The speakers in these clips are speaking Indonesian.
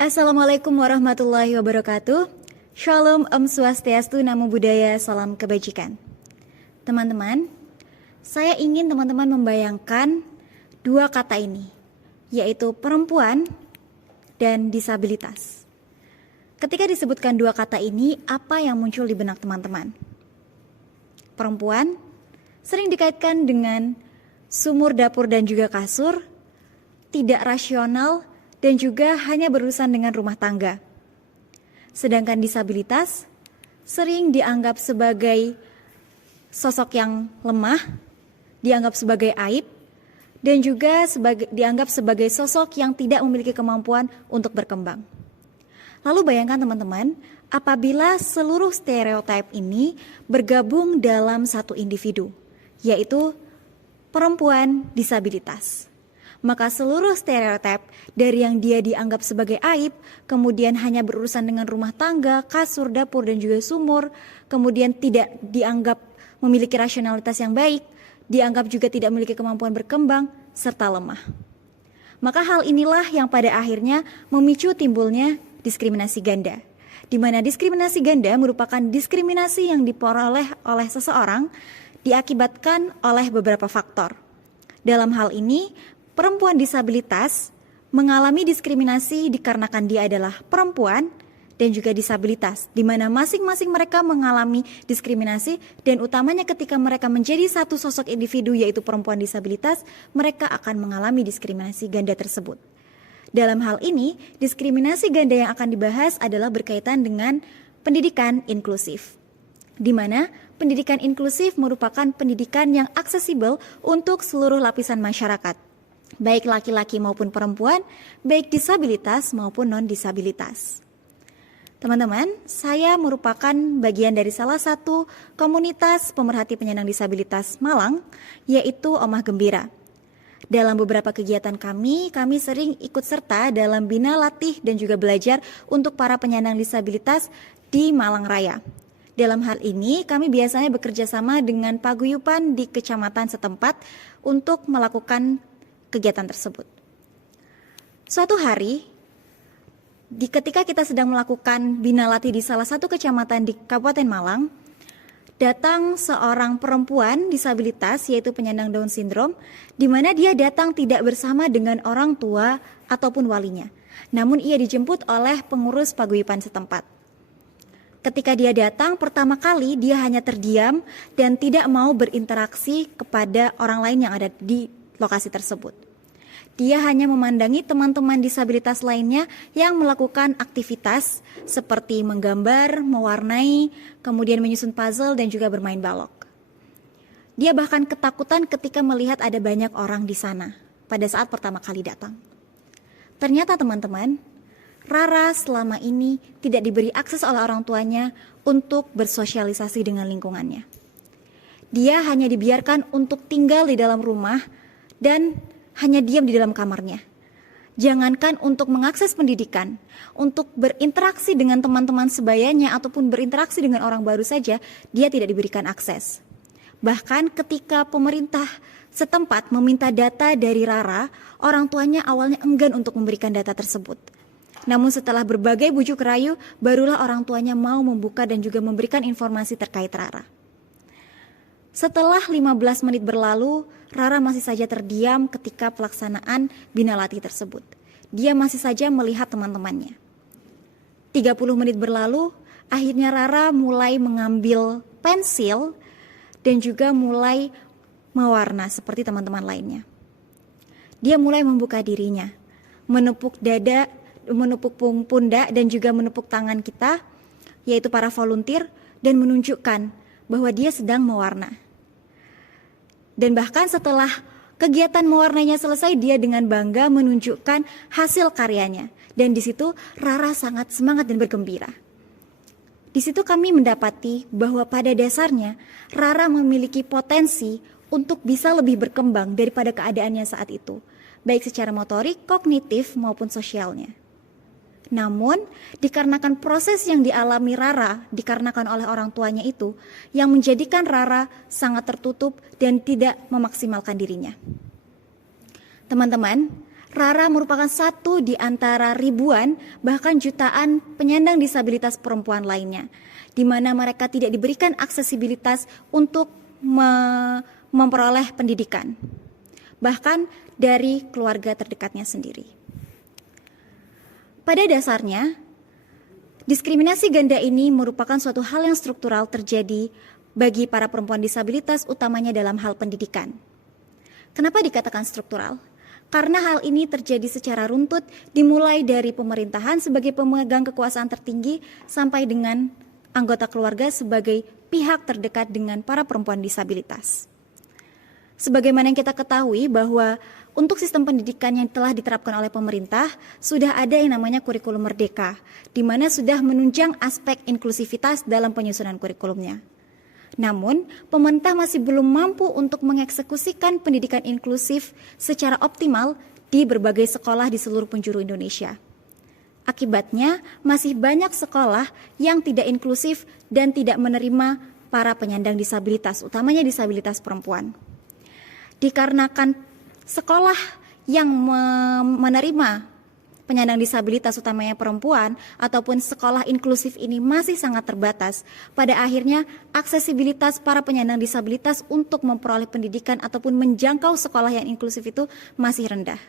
Assalamualaikum warahmatullahi wabarakatuh. Shalom, Om Swastiastu, Namo Buddhaya, salam kebajikan. Teman-teman, saya ingin teman-teman membayangkan dua kata ini, yaitu perempuan dan disabilitas. Ketika disebutkan dua kata ini, apa yang muncul di benak teman-teman? Perempuan sering dikaitkan dengan sumur, dapur, dan juga kasur, tidak rasional, dan juga hanya berurusan dengan rumah tangga. Sedangkan disabilitas sering dianggap sebagai sosok yang lemah, dianggap sebagai aib, dan juga dianggap sebagai sosok yang tidak memiliki kemampuan untuk berkembang. Lalu bayangkan teman-teman, apabila seluruh stereotip ini bergabung dalam satu individu, yaitu perempuan disabilitas. Maka seluruh stereotip dari yang dia dianggap sebagai aib, kemudian hanya berurusan dengan rumah tangga, kasur, dapur, dan juga sumur, kemudian tidak dianggap memiliki rasionalitas yang baik, dianggap juga tidak memiliki kemampuan berkembang, serta lemah. Maka hal inilah yang pada akhirnya memicu timbulnya diskriminasi ganda, di mana diskriminasi ganda merupakan diskriminasi yang diperoleh oleh seseorang diakibatkan oleh beberapa faktor. Dalam hal ini, perempuan disabilitas mengalami diskriminasi dikarenakan dia adalah perempuan dan juga disabilitas, di mana masing-masing mereka mengalami diskriminasi, dan utamanya ketika mereka menjadi satu sosok individu yaitu perempuan disabilitas, mereka akan mengalami diskriminasi ganda tersebut. Dalam hal ini, diskriminasi ganda yang akan dibahas adalah berkaitan dengan pendidikan inklusif, di mana pendidikan inklusif merupakan pendidikan yang aksesibel untuk seluruh lapisan masyarakat, baik laki-laki maupun perempuan, baik disabilitas maupun non-disabilitas. Teman-teman, saya merupakan bagian dari salah satu komunitas pemerhati penyandang disabilitas Malang, yaitu Omah Gembira. Dalam beberapa kegiatan kami sering ikut serta dalam bina latih dan juga belajar untuk para penyandang disabilitas di Malang Raya. Dalam hal ini, kami biasanya bekerja sama dengan paguyuban di kecamatan setempat untuk melakukan kegiatan tersebut. Suatu hari, ketika kita sedang melakukan bina latih di salah satu kecamatan di Kabupaten Malang, datang seorang perempuan disabilitas yaitu penyandang Down syndrome, di mana dia datang tidak bersama dengan orang tua ataupun walinya, namun ia dijemput oleh pengurus paguyuban setempat. Ketika dia datang pertama kali, dia hanya terdiam dan tidak mau berinteraksi kepada orang lain yang ada di lokasi tersebut. Dia hanya memandangi teman-teman disabilitas lainnya yang melakukan aktivitas seperti menggambar, mewarnai, kemudian menyusun puzzle dan juga bermain balok. Dia bahkan ketakutan ketika melihat ada banyak orang di sana pada saat pertama kali datang. Ternyata teman-teman, Rara selama ini tidak diberi akses oleh orang tuanya untuk bersosialisasi dengan lingkungannya. Dia hanya dibiarkan untuk tinggal di dalam rumah dan hanya diam di dalam kamarnya. Jangankan untuk mengakses pendidikan, untuk berinteraksi dengan teman-teman sebayanya ataupun berinteraksi dengan orang baru saja, dia tidak diberikan akses. Bahkan ketika pemerintah setempat meminta data dari Rara, orang tuanya awalnya enggan untuk memberikan data tersebut. Namun setelah berbagai bujuk rayu, barulah orang tuanya mau membuka dan juga memberikan informasi terkait Rara. Setelah 15 menit berlalu, Rara masih saja terdiam ketika pelaksanaan bina latih tersebut. Dia masih saja melihat teman-temannya. 30 menit berlalu, akhirnya Rara mulai mengambil pensil dan juga mulai mewarna seperti teman-teman lainnya. Dia mulai membuka dirinya, menepuk dada, menepuk pundak dan juga menepuk tangan kita, yaitu para volunteer, dan menunjukkan bahwa dia sedang mewarna. Dan bahkan setelah kegiatan mewarnainya selesai, dia dengan bangga menunjukkan hasil karyanya. Dan di situ Rara sangat semangat dan bergembira. Di situ kami mendapati bahwa pada dasarnya Rara memiliki potensi untuk bisa lebih berkembang daripada keadaannya saat itu, baik secara motorik, kognitif maupun sosialnya. Namun, dikarenakan proses yang dialami Rara, dikarenakan oleh orang tuanya itu, yang menjadikan Rara sangat tertutup dan tidak memaksimalkan dirinya. Teman-teman, Rara merupakan satu di antara ribuan, bahkan jutaan penyandang disabilitas perempuan lainnya, di mana mereka tidak diberikan aksesibilitas untuk memperoleh pendidikan, bahkan dari keluarga terdekatnya sendiri. Pada dasarnya, diskriminasi ganda ini merupakan suatu hal yang struktural terjadi bagi para perempuan disabilitas, utamanya dalam hal pendidikan. Kenapa dikatakan struktural? Karena hal ini terjadi secara runtut, dimulai dari pemerintahan sebagai pemegang kekuasaan tertinggi sampai dengan anggota keluarga sebagai pihak terdekat dengan para perempuan disabilitas. Sebagaimana yang kita ketahui bahwa untuk sistem pendidikan yang telah diterapkan oleh pemerintah, sudah ada yang namanya kurikulum merdeka, di mana sudah menunjang aspek inklusivitas dalam penyusunan kurikulumnya. Namun, pemerintah masih belum mampu untuk mengeksekusikan pendidikan inklusif secara optimal di berbagai sekolah di seluruh penjuru Indonesia. Akibatnya, masih banyak sekolah yang tidak inklusif dan tidak menerima para penyandang disabilitas, utamanya disabilitas perempuan. Dikarenakan sekolah yang menerima penyandang disabilitas utamanya perempuan ataupun sekolah inklusif ini masih sangat terbatas, pada akhirnya aksesibilitas para penyandang disabilitas untuk memperoleh pendidikan ataupun menjangkau sekolah yang inklusif itu masih rendah.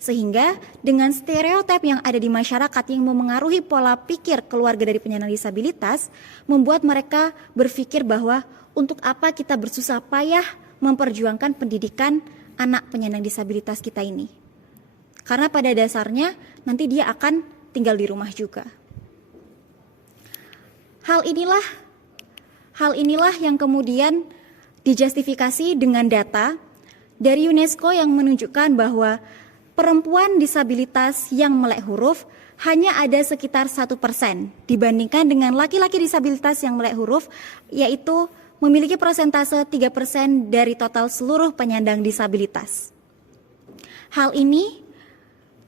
Sehingga dengan stereotip yang ada di masyarakat yang memengaruhi pola pikir keluarga dari penyandang disabilitas, membuat mereka berpikir bahwa untuk apa kita bersusah payah memperjuangkan pendidikan anak penyandang disabilitas kita ini. Karena pada dasarnya nanti dia akan tinggal di rumah juga. Hal inilah yang kemudian dijustifikasi dengan data dari UNESCO yang menunjukkan bahwa perempuan disabilitas yang melek huruf hanya ada sekitar 1% dibandingkan dengan laki-laki disabilitas yang melek huruf, yaitu memiliki persentase 3% dari total seluruh penyandang disabilitas. Hal ini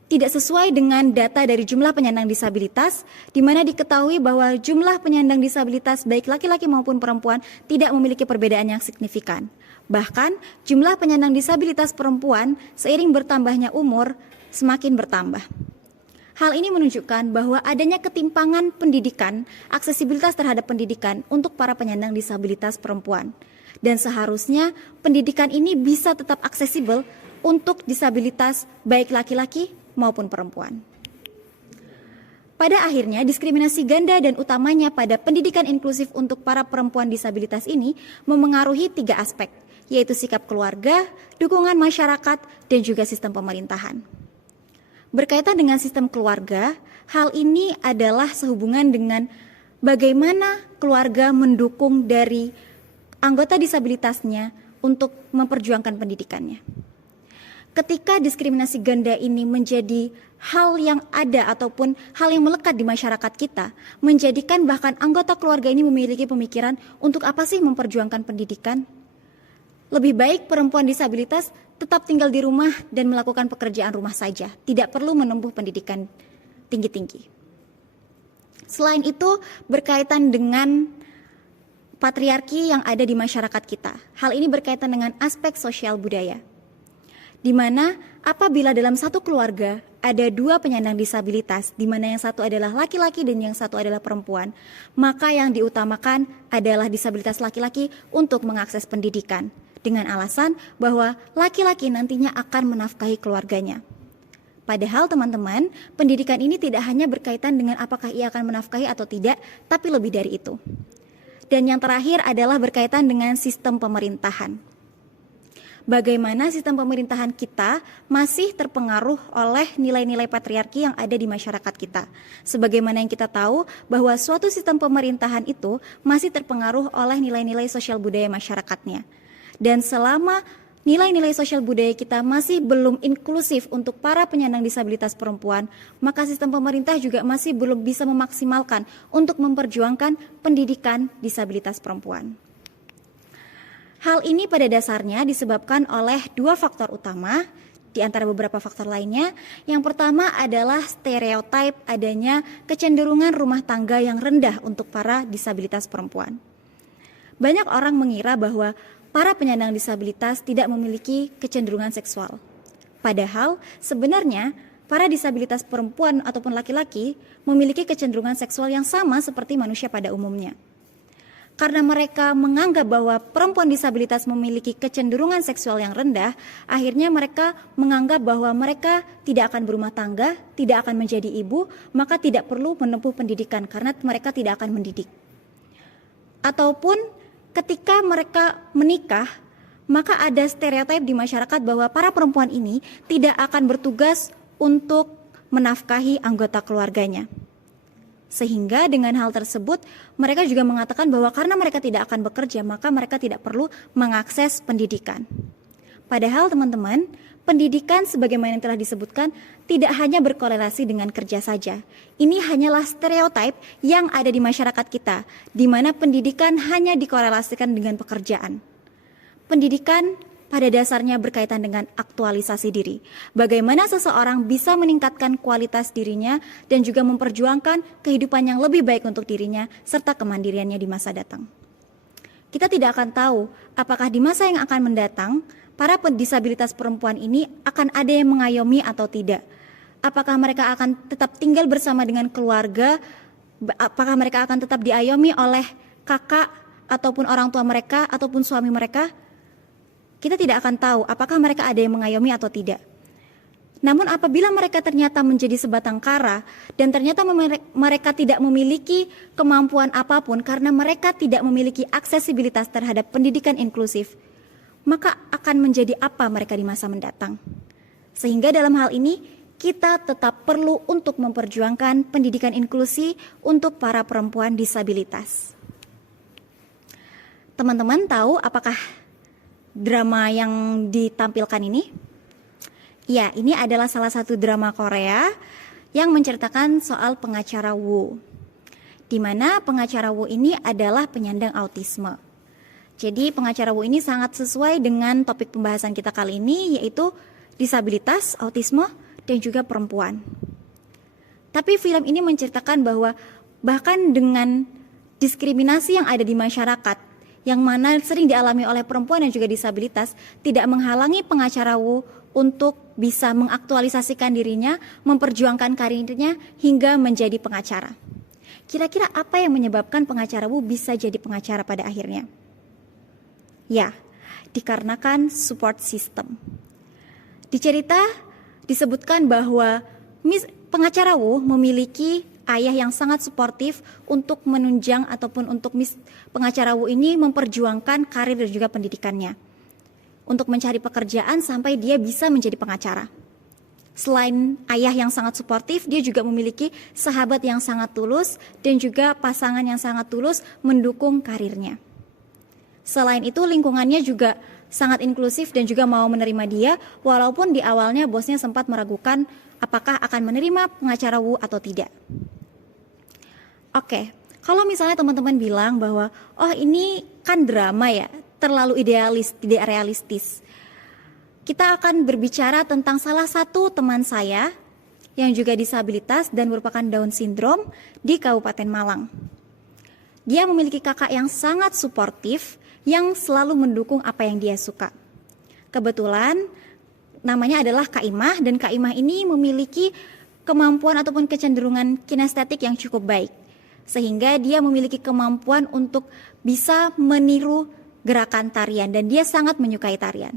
tidak sesuai dengan data dari jumlah penyandang disabilitas, di mana diketahui bahwa jumlah penyandang disabilitas baik laki-laki maupun perempuan tidak memiliki perbedaan yang signifikan. Bahkan jumlah penyandang disabilitas perempuan seiring bertambahnya umur semakin bertambah. Hal ini menunjukkan bahwa adanya ketimpangan pendidikan, aksesibilitas terhadap pendidikan untuk para penyandang disabilitas perempuan. Dan seharusnya pendidikan ini bisa tetap aksesibel untuk disabilitas baik laki-laki maupun perempuan. Pada akhirnya, diskriminasi ganda dan utamanya pada pendidikan inklusif untuk para perempuan disabilitas ini memengaruhi 3 aspek, yaitu sikap keluarga, dukungan masyarakat, dan juga sistem pemerintahan. Berkaitan dengan sistem keluarga, hal ini adalah sehubungan dengan bagaimana keluarga mendukung dari anggota disabilitasnya untuk memperjuangkan pendidikannya. Ketika diskriminasi ganda ini menjadi hal yang ada ataupun hal yang melekat di masyarakat kita, menjadikan bahkan anggota keluarga ini memiliki pemikiran untuk apa sih memperjuangkan pendidikan? Lebih baik perempuan disabilitas tetap tinggal di rumah dan melakukan pekerjaan rumah saja, tidak perlu menempuh pendidikan tinggi-tinggi. Selain itu, berkaitan dengan patriarki yang ada di masyarakat kita. Hal ini berkaitan dengan aspek sosial budaya, di mana apabila dalam satu keluarga ada 2 penyandang disabilitas, di mana yang satu adalah laki-laki dan yang satu adalah perempuan, maka yang diutamakan adalah disabilitas laki-laki untuk mengakses pendidikan, dengan alasan bahwa laki-laki nantinya akan menafkahi keluarganya. Padahal teman-teman, pendidikan ini tidak hanya berkaitan dengan apakah ia akan menafkahi atau tidak, tapi lebih dari itu. Dan yang terakhir adalah berkaitan dengan sistem pemerintahan. Bagaimana sistem pemerintahan kita masih terpengaruh oleh nilai-nilai patriarki yang ada di masyarakat kita. Sebagaimana yang kita tahu bahwa suatu sistem pemerintahan itu masih terpengaruh oleh nilai-nilai sosial budaya masyarakatnya. Dan selama nilai-nilai sosial budaya kita masih belum inklusif untuk para penyandang disabilitas perempuan, maka sistem pemerintah juga masih belum bisa memaksimalkan untuk memperjuangkan pendidikan disabilitas perempuan. Hal ini pada dasarnya disebabkan oleh 2 faktor utama di antara beberapa faktor lainnya. Yang pertama adalah stereotip adanya kecenderungan rumah tangga yang rendah untuk para disabilitas perempuan. Banyak orang mengira bahwa para penyandang disabilitas tidak memiliki kecenderungan seksual. Padahal sebenarnya para disabilitas perempuan ataupun laki-laki memiliki kecenderungan seksual yang sama seperti manusia pada umumnya. Karena mereka menganggap bahwa perempuan disabilitas memiliki kecenderungan seksual yang rendah, akhirnya mereka menganggap bahwa mereka tidak akan berumah tangga, tidak akan menjadi ibu, maka tidak perlu menempuh pendidikan karena mereka tidak akan mendidik. Ataupun ketika mereka menikah, maka ada stereotip di masyarakat bahwa para perempuan ini tidak akan bertugas untuk menafkahi anggota keluarganya. Sehingga dengan hal tersebut mereka juga mengatakan bahwa karena mereka tidak akan bekerja maka mereka tidak perlu mengakses pendidikan. Padahal teman-teman, pendidikan sebagaimana yang telah disebutkan tidak hanya berkorelasi dengan kerja saja. Ini hanyalah stereotip yang ada di masyarakat kita, di mana pendidikan hanya dikorelasikan dengan pekerjaan. Pendidikan pada dasarnya berkaitan dengan aktualisasi diri. Bagaimana seseorang bisa meningkatkan kualitas dirinya dan juga memperjuangkan kehidupan yang lebih baik untuk dirinya serta kemandiriannya di masa datang. Kita tidak akan tahu apakah di masa yang akan mendatang para disabilitas perempuan ini akan ada yang mengayomi atau tidak. Apakah mereka akan tetap tinggal bersama dengan keluarga, apakah mereka akan tetap diayomi oleh kakak ataupun orang tua mereka ataupun suami mereka. Kita tidak akan tahu apakah mereka ada yang mengayomi atau tidak. Namun apabila mereka ternyata menjadi sebatang kara dan ternyata mereka tidak memiliki kemampuan apapun karena mereka tidak memiliki aksesibilitas terhadap pendidikan inklusif, maka akan menjadi apa mereka di masa mendatang. Sehingga dalam hal ini kita tetap perlu untuk memperjuangkan pendidikan inklusi untuk para perempuan disabilitas. Teman-teman tahu apakah drama yang ditampilkan ini? Ya, ini adalah salah satu drama Korea yang menceritakan soal pengacara Woo. Di mana pengacara Woo ini adalah penyandang autisme. Jadi pengacara Woo ini sangat sesuai dengan topik pembahasan kita kali ini, yaitu disabilitas, autisme, dan juga perempuan. Tapi film ini menceritakan bahwa bahkan dengan diskriminasi yang ada di masyarakat, yang mana sering dialami oleh perempuan dan juga disabilitas, tidak menghalangi pengacara Woo untuk bisa mengaktualisasikan dirinya, memperjuangkan karirnya hingga menjadi pengacara. Kira-kira apa yang menyebabkan pengacara Woo bisa jadi pengacara pada akhirnya? Ya, dikarenakan support system. Di cerita disebutkan bahwa pengacara Woo memiliki ayah yang sangat suportif untuk menunjang ataupun untuk pengacara Woo ini memperjuangkan karir dan juga pendidikannya untuk mencari pekerjaan sampai dia bisa menjadi pengacara. Selain ayah yang sangat suportif, dia juga memiliki sahabat yang sangat tulus dan juga pasangan yang sangat tulus mendukung karirnya. Selain itu lingkungannya juga sangat inklusif dan juga mau menerima dia, walaupun di awalnya bosnya sempat meragukan apakah akan menerima pengacara Woo atau tidak. Oke, kalau misalnya teman-teman bilang bahwa oh ini kan drama ya, terlalu idealis, tidak realistis. Kita akan berbicara tentang salah satu teman saya yang juga disabilitas dan merupakan Down syndrome di Kabupaten Malang. Dia memiliki kakak yang sangat suportif yang selalu mendukung apa yang dia suka. Kebetulan namanya adalah Kak Imah dan Kak Imah ini memiliki kemampuan ataupun kecenderungan kinestetik yang cukup baik. Sehingga dia memiliki kemampuan untuk bisa meniru gerakan tarian dan dia sangat menyukai tarian.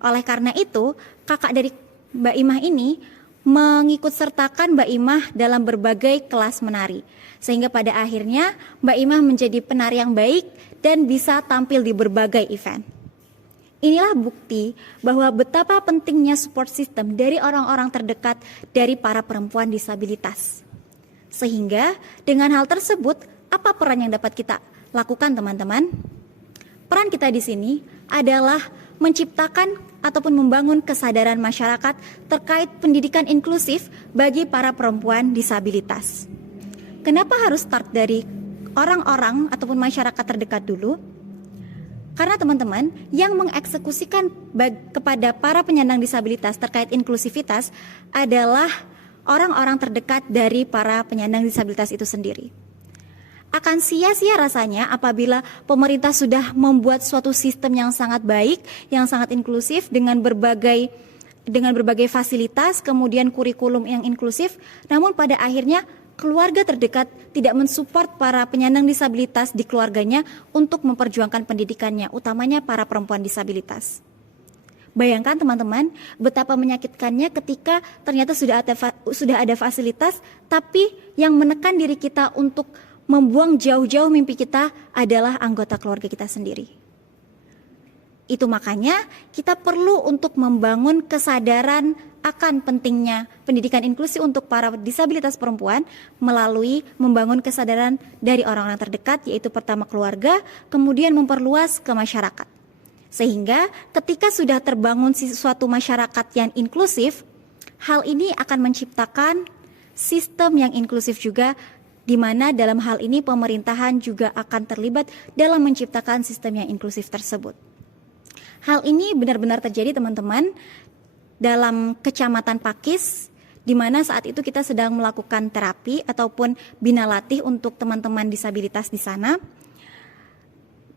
Oleh karena itu, kakak dari Mbak Imah ini mengikut sertakan Mbak Imah dalam berbagai kelas menari. Sehingga pada akhirnya Mbak Imah menjadi penari yang baik dan bisa tampil di berbagai event. Inilah bukti bahwa betapa pentingnya support system dari orang-orang terdekat dari para perempuan disabilitas. Sehingga dengan hal tersebut, apa peran yang dapat kita lakukan teman-teman? Peran kita di sini adalah menciptakan ataupun membangun kesadaran masyarakat terkait pendidikan inklusif bagi para perempuan disabilitas. Kenapa harus start dari orang-orang ataupun masyarakat terdekat dulu? Karena teman-teman yang mengeksekusikan kepada para penyandang disabilitas terkait inklusivitas adalah orang-orang terdekat dari para penyandang disabilitas itu sendiri. Akan sia-sia rasanya apabila pemerintah sudah membuat suatu sistem yang sangat baik, yang sangat inklusif dengan berbagai dengan berbagai fasilitas, kemudian kurikulum yang inklusif, namun pada akhirnya keluarga terdekat tidak mensupport para penyandang disabilitas di keluarganya untuk memperjuangkan pendidikannya, utamanya para perempuan disabilitas. Bayangkan teman-teman, betapa menyakitkannya ketika ternyata sudah ada fasilitas, tapi yang menekan diri kita untuk membuang jauh-jauh mimpi kita adalah anggota keluarga kita sendiri. Itu makanya kita perlu untuk membangun kesadaran akan pentingnya pendidikan inklusi untuk para disabilitas perempuan melalui membangun kesadaran dari orang-orang terdekat, yaitu pertama keluarga, kemudian memperluas ke masyarakat. Sehingga ketika sudah terbangun suatu masyarakat yang inklusif, hal ini akan menciptakan sistem yang inklusif juga, di mana dalam hal ini pemerintahan juga akan terlibat dalam menciptakan sistem yang inklusif tersebut. Hal ini benar-benar terjadi teman-teman dalam Kecamatan Pakis, di mana saat itu kita sedang melakukan terapi ataupun bina latih untuk teman-teman disabilitas di sana.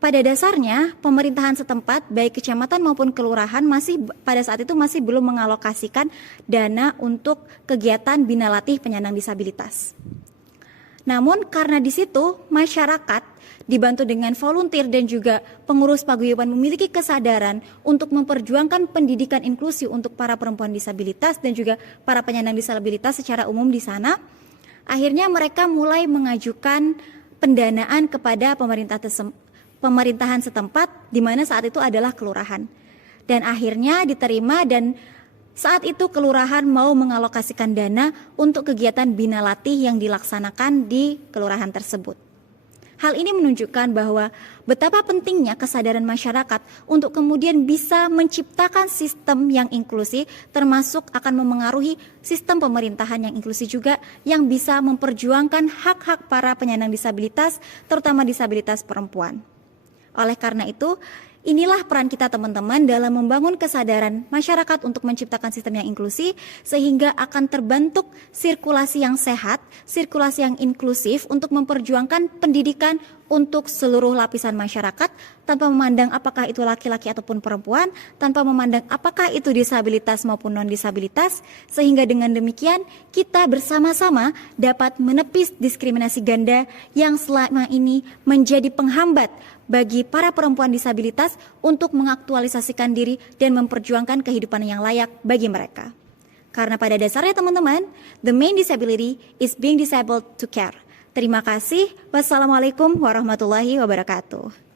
Pada dasarnya pemerintahan setempat baik kecamatan maupun kelurahan pada saat itu masih belum mengalokasikan dana untuk kegiatan bina latih penyandang disabilitas. Namun karena di situ masyarakat dibantu dengan volunteer dan juga pengurus paguyuban memiliki kesadaran untuk memperjuangkan pendidikan inklusi untuk para perempuan disabilitas dan juga para penyandang disabilitas secara umum di sana. Akhirnya mereka mulai mengajukan pendanaan kepada pemerintahan setempat, di mana saat itu adalah kelurahan. Dan akhirnya diterima, dan saat itu kelurahan mau mengalokasikan dana untuk kegiatan bina latih yang dilaksanakan di kelurahan tersebut. Hal ini menunjukkan bahwa betapa pentingnya kesadaran masyarakat untuk kemudian bisa menciptakan sistem yang inklusi, termasuk akan memengaruhi sistem pemerintahan yang inklusi juga, yang bisa memperjuangkan hak-hak para penyandang disabilitas, terutama disabilitas perempuan. Oleh karena itu, inilah peran kita teman-teman dalam membangun kesadaran masyarakat untuk menciptakan sistem yang inklusi, sehingga akan terbentuk sirkulasi yang sehat, sirkulasi yang inklusif untuk memperjuangkan pendidikan untuk seluruh lapisan masyarakat, tanpa memandang apakah itu laki-laki ataupun perempuan, tanpa memandang apakah itu disabilitas maupun non-disabilitas, sehingga dengan demikian kita bersama-sama dapat menepis diskriminasi ganda yang selama ini menjadi penghambat bagi para perempuan disabilitas untuk mengaktualisasikan diri dan memperjuangkan kehidupan yang layak bagi mereka. Karena pada dasarnya teman-teman, the main disability is being disabled to care. Terima kasih. Wassalamualaikum warahmatullahi wabarakatuh.